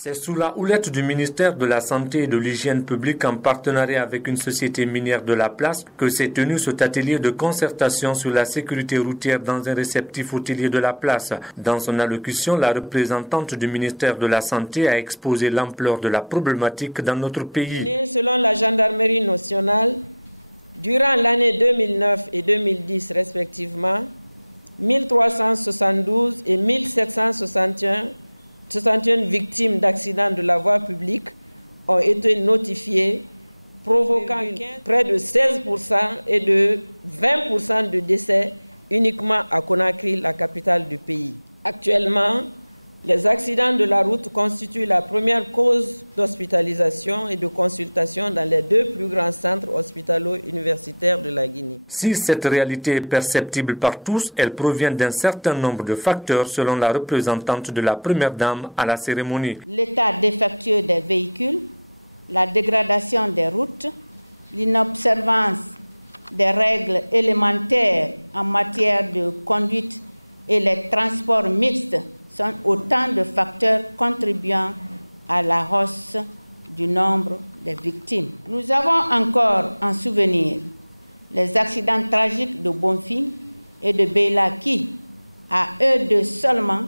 C'est sous la houlette du ministère de la Santé et de l'Hygiène publique en partenariat avec une société minière de la place que s'est tenu cet atelier de concertation sur la sécurité routière dans un réceptif hôtelier de la place. Dans son allocution, la représentante du ministère de la Santé a exposé l'ampleur de la problématique dans notre pays. Selon la gendarmerie nationale, durant l'année 2009 et 2010 respectivement, 1372 et 1761 victimes d'accidents de la voie publique ont été notifiées, provoquant près de 16% et de 20% de décès uniquement à Conakry, la capitale du pays. Actuellement, les accidents de la route constituent la première cause d'hospitalisation et de consultation dans les deux plus grands centres hospitalo-universitaires de la Guinée. Si cette réalité est perceptible par tous, elle provient d'un certain nombre de facteurs selon la représentante de la Première Dame à la cérémonie. L'état défectueux des véhicules, la dégradation des routes, l'inobservance des règles élémentaires en matière de conduite et les transports mixtes sont autant de facteurs contribuant à la hausse du nombre des victimes. Nous avons encore en souvenir les accidents tragiques de Bonfim et de Bela qui, à eux deux seulement,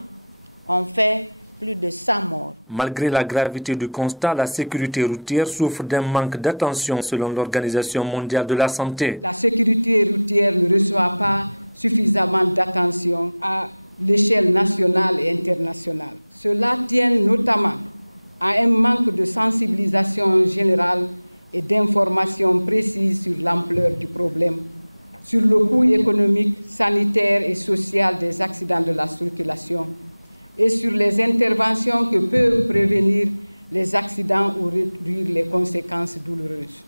ont fait plus de 100 morts. Malgré la gravité du constat, la sécurité routière souffre d'un manque d'attention selon l'Organisation mondiale de la santé. La sécurité routière ne reçoit pas suffisamment d'attention à l'échelle nationale et internationale. Cela tient notamment à un manque de sensibilisation générale et d'informations précises sur l'ampleur du problème, sur le coût économique, sanitaire et social des accidents de la circulation et sur les interventions que peuvent prévenir les accidents ou réduire les conséquences douloureuses.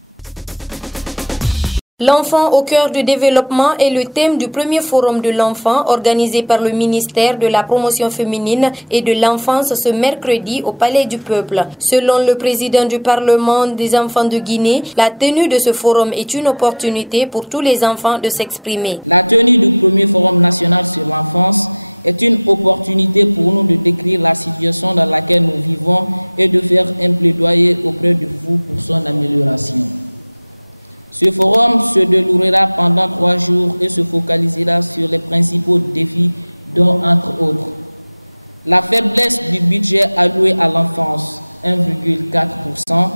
L'enfant au cœur du développement est le thème du premier forum de l'enfant organisé par le ministère de la promotion féminine et de l'enfance ce mercredi au Palais du Peuple. Selon le président du Parlement des enfants de Guinée, la tenue de ce forum est une opportunité pour tous les enfants de s'exprimer. La tenue du premier forum national sur l'enfance est une opportunité pour nous de décrire la situation dans laquelle nous vivons et de faire un plaidoyer auprès de vous pour son amélioration. Ce forum se déroulera pendant 3 jours et se focalisera sur les principaux défis dont, entre autres, la faiblesse du budget alloué à l'enfance, 1,4%,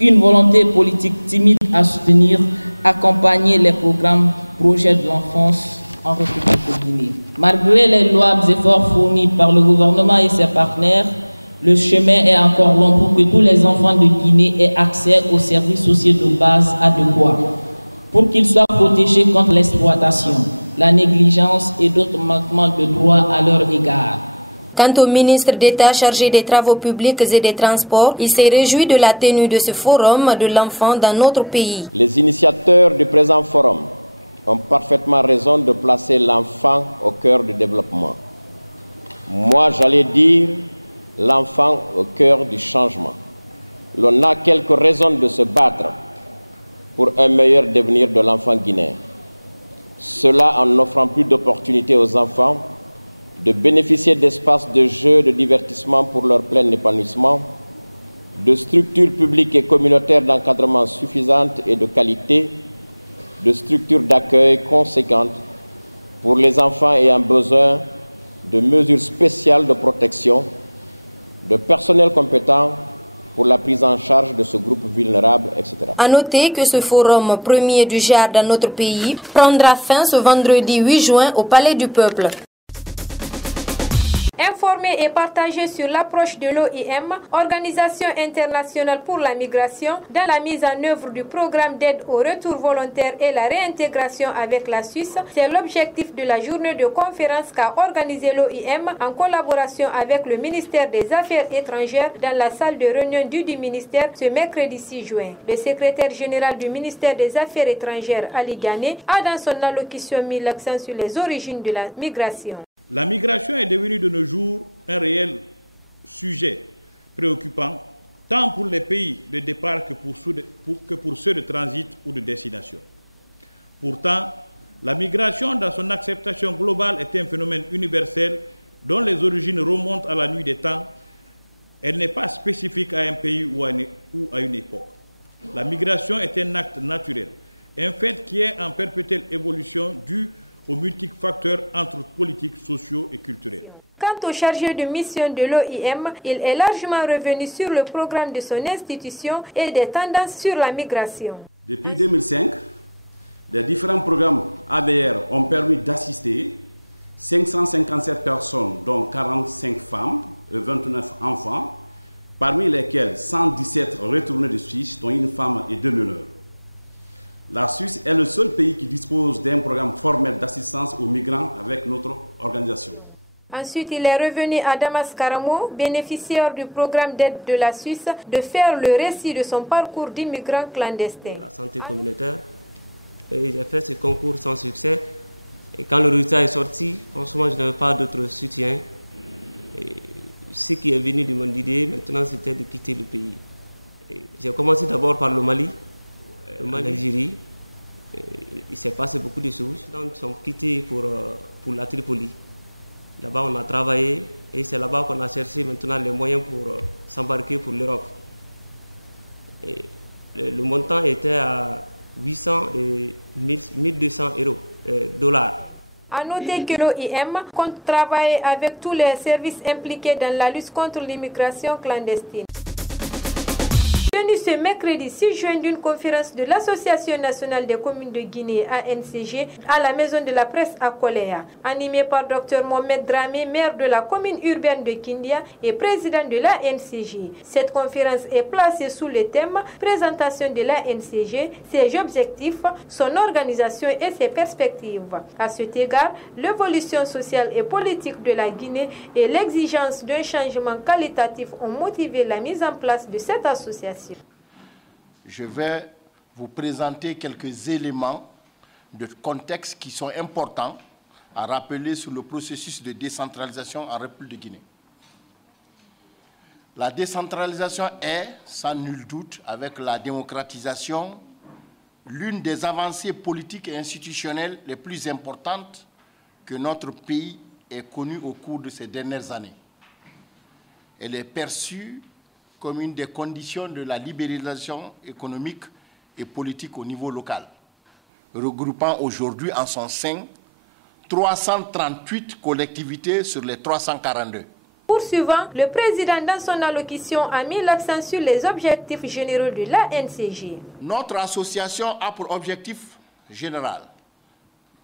une volonté politique timide à soutenir, accompagner les programmes projets de l'enfance en République de Guinée. Malgré les louables efforts fournis par le gouvernement et ses partenaires, le chemin est encore long pour que tous les enfants de Guinée aient accès aux services sociaux de base adéquats, pour qu'ils soient protégés contre l'exploitation, la négligence et d'autres manquements de droits à leur égard. Quant au ministre d'État chargé des Travaux publics et des Transports, il s'est réjoui de la tenue de ce forum de l'enfant dans notre pays. Les initiateurs du présent forum ont parfaitement raison de placer l'enfant au cœur du développement. Moi, j'allais dire l'enfant au cœur du changement. L'on a quelques raisons de se battre pour un meilleur devenir de l'enfant guinéen. Cela en offrant plus d'opportunités aux enfants de bénéficier d'espaces de jeu, de divertissement pour leur plein épanouissement, de structures publiques et communautaires d'encadrement suffisantes et de qualité, de structures d'accueil conséquentes pour les enfants ayant besoin de mesures spéciales de protection, de personnel compétent pour la prise en charge de ce groupe vulnérable, etc. À noter que ce forum premier du genre dans notre pays prendra fin ce vendredi 8 juin au Palais du Peuple. Informer et partager sur l'approche de l'OIM, Organisation internationale pour la migration, dans la mise en œuvre du programme d'aide au retour volontaire et la réintégration avec la Suisse, c'est l'objectif de la journée de conférence qu'a organisé l'OIM en collaboration avec le ministère des Affaires étrangères dans la salle de réunion du ministère ce mercredi 6 juin. Le secrétaire général du ministère des Affaires étrangères, Ali Ghané, a dans son allocution mis l'accent sur les origines de la migration. La migration est devenue de nos jours un réel sujet préoccupant, tant pour les pays de départ que pour ceux de transit ou de destination. Pourtant, la migration dans son acceptation globale est un phénomène universel dont les origines remontent à la nuit des temps Elle n'est pas spécifique à un pays ou à une époque. La migration est un acte naturel, un fait qui est en perpétuelle évolution dû aux multiples facteurs entre politiques, sociaux et culturels. Quant au chargé de mission de l'OIM, il est largement revenu sur le programme de son institution et des tendances sur la migration. Depuis 2005, les différents programmes AVR ont permis d'assister 557 personnes, dont 45 femmes et 29 enfants, parmi lesquels 117 retournés de Suisse, dont une femme et 2 mineurs. La Suisse est le seul pays qui dispose d'un programme formel d'assistance aux migrants avec notre organisation. Ensuite, il est revenu à Damas Karamo, bénéficiaire du programme d'aide de la Suisse, de faire le récit de son parcours d'immigrant clandestin. La santé communautaire, et j'ai fait ce concours sans succès. Et quand le résultat est sorti, franchement, je n'avais pas d'autre soutien. Et ce qui est venu de mon idée, maintenant, c'était de quitter le pays. J'ai commencé d'abord par le Mali, l'Algérie. Il s'est passé beaucoup de choses. Nous sommes quittés pour la Tripoli. Là-bas, on a travaillé et c'est là-bas qu'on a cherché maintenant les moyens pour s'embarquer pour l'Europe. Le montant était à 800 et 1200 dollars. À noter que l'OIM compte travailler avec tous les services impliqués dans la lutte contre l'immigration clandestine. Tenu ce mercredi 6 juin d'une conférence de l'Association nationale des communes de Guinée, ANCG, à la Maison de la Presse à Koléa, animée par Dr Mohamed Dramé, maire de la commune urbaine de Kindia et président de l'ANCG. Cette conférence est placée sous le thème « Présentation de l'ANCG, ses objectifs, son organisation et ses perspectives ». À cet égard, l'évolution sociale et politique de la Guinée et l'exigence d'un changement qualitatif ont motivé la mise en place de cette association. Je vais vous présenter quelques éléments de contexte qui sont importants à rappeler sur le processus de décentralisation en République de Guinée. La décentralisation est, sans nul doute, avec la démocratisation, l'une des avancées politiques et institutionnelles les plus importantes que notre pays ait connues au cours de ces dernières années. Elle est perçue comme une des conditions de la libéralisation économique et politique au niveau local. Poursuivant, le président dans son allocution a mis l'accent sur les objectifs généraux de l'ANCG. Notre association a pour objectif général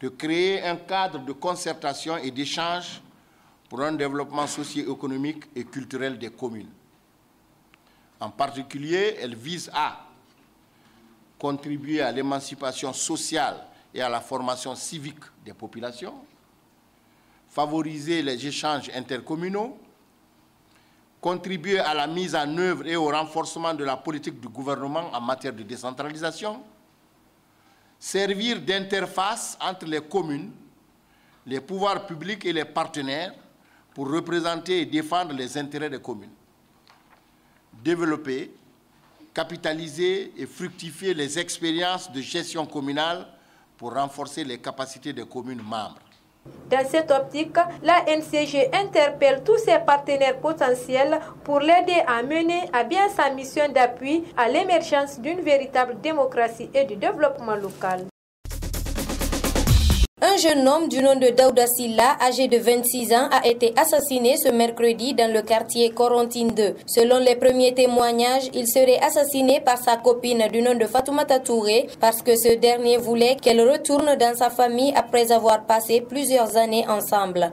de créer un cadre de concertation et d'échange pour un développement socio-économique et culturel des communes. En particulier, elle vise à contribuer à l'émancipation sociale et à la formation civique des populations, favoriser les échanges intercommunaux, contribuer à la mise en œuvre et au renforcement de la politique du gouvernement en matière de décentralisation, servir d'interface entre les communes, les pouvoirs publics et les partenaires pour représenter et défendre les intérêts des communes. Développer, capitaliser et fructifier les expériences de gestion communale pour renforcer les capacités des communes membres. Dans cette optique, l'ANCG interpelle tous ses partenaires potentiels pour l'aider à mener à bien sa mission d'appui à l'émergence d'une véritable démocratie et du développement local. Un jeune homme du nom de Daouda Silla, âgé de 26 ans, a été assassiné ce mercredi dans le quartier Korontine 2. Selon les premiers témoignages, il serait assassiné par sa copine du nom de Fatoumata Touré parce que ce dernier voulait qu'elle retourne dans sa famille après avoir passé plusieurs années ensemble.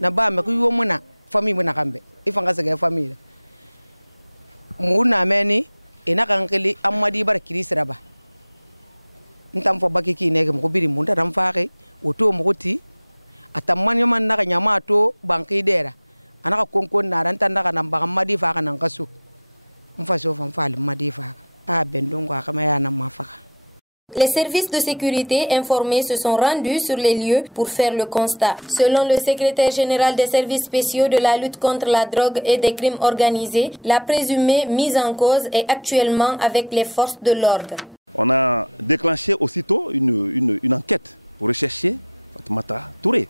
Na ba me ku yomuna fami muna kambe ifanga sege famille muna meni ina kankeli amadi bar kirisira ba ntam fo bakiki nege mo biri munda dam faare woto mo goti atamman yaman na nyama to banki dera anaka konkon na ran tan daga nan ba amadi faaka nan kasu mfa so fam faal madi faaka a bendongo akama ya nan mafaka Les services de sécurité informés se sont rendus sur les lieux pour faire le constat. Selon le secrétaire général des services spéciaux de la lutte contre la drogue et des crimes organisés, la présumée mise en cause est actuellement avec les forces de l'ordre. On a déclenché aussitôt une enquête pour rechercher Fatoumata Touré,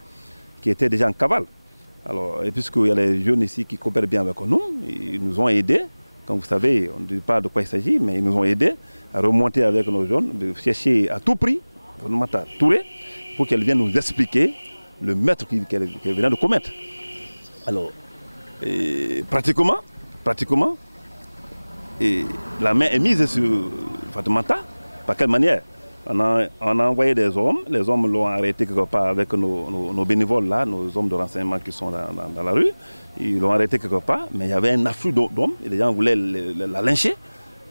qui était déjà en cavale. Alors, et puisqu'il y a les jeunes ici qui coopèrent bien avec nous, ils nous ont aidés. Comme vous savez, on ne dit pas de quoi il s'agit, mais ils nous ont aidés à remonter avec nos jeunes, de chercher à tout prix Fatoumata Touré pour qu'elle vienne nous expliquer le meurtre qu'elle vient de commettre. Alors, pratiquement, la main est mise sur Fatoumata. Par quelle manière? On a envoyé des hommes, les hommes l'ont arrêté quelque part avec nos bénévoles là, nos hommes de renseignement qui sont dans la rue. Ils l'ont arrêté quelque part, mais il y avait un afflux d'hommes et les gens voulaient la lyncher.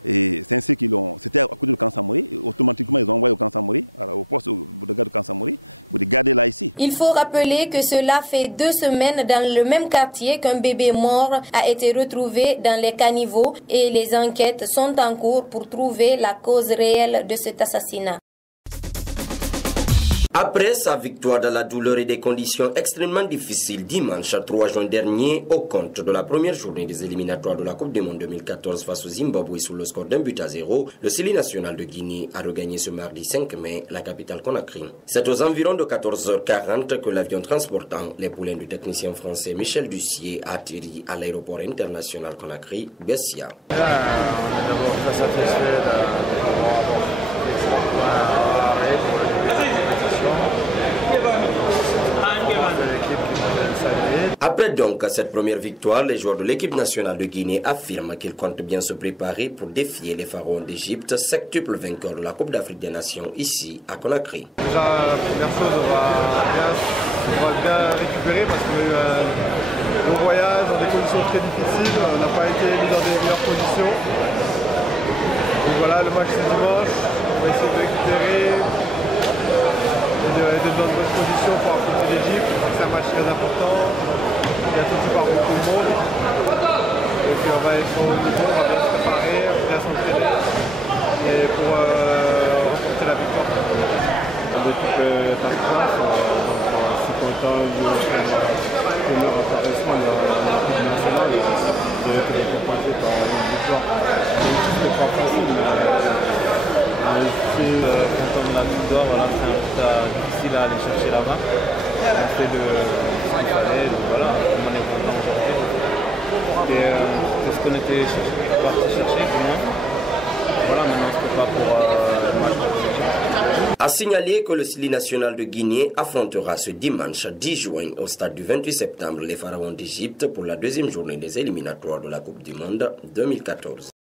Et c'est ainsi qu'ils l'ont. C'était à côté du camp Samori. Automatiquement, ils ont envoyé au camp Samori, au poste de garde du camp Samori, pour les garder là ici. Il faut rappeler que cela fait 2 semaines dans le même quartier qu'un bébé mort a été retrouvé dans les caniveaux et les enquêtes sont en cours pour trouver la cause réelle de cet assassinat. Après sa victoire dans la douleur et des conditions extrêmement difficiles dimanche 3 juin dernier, au compte de la première journée des éliminatoires de la Coupe du Monde 2014 face au Zimbabwe sous le score d'1-0, le Sili national de Guinée a regagné ce mardi 5 mai la capitale Conakry. C'est aux environs de 14h40 que l'avion transportant les poulains du technicien français Michel Dussier a atterri à l'aéroport international Conakry, Bessia. On est d'abord très satisfait d'avoir arrêté pour le début de la compétition. Après donc cette première victoire, les joueurs de l'équipe nationale de Guinée affirment qu'ils comptent bien se préparer pour défier les pharaons d'Égypte, septuple vainqueur de la Coupe d'Afrique des Nations ici à Conakry. Déjà, la première chose, on va bien récupérer parce qu'on a eu un long voyage dans des conditions très difficiles. On n'a pas été mis dans des meilleures conditions. Donc voilà, le match c'est dimanche. On va essayer de récupérer et d'être dans de bonnes conditions pour affronter l'Égypte. C'est un match très important, qui est attendu par beaucoup de monde. Donc on va être au niveau, on va bien se préparer, bien s'entraîner et pour remporter la victoire. L'équipe est en place, donc je suis content de leur apparition dans l'équipe nationale. J'ai été récompensé par une victoire. Ce n'est pas facile, mais je suis content de la victoire. Voilà, c'est un résultat difficile à aller chercher là-bas. On a fait ce qu'il fallait, donc voilà, tout le monde est content aujourd'hui. C'était ce qu'on était parti chercher, du moins. Voilà, maintenant on se prépare pour le match contre l'Égypte. A signaler que le Sili national de Guinée affrontera ce dimanche 10 juin au stade du 28 septembre les pharaons d'Égypte pour la deuxième journée des éliminatoires de la Coupe du Monde 2014.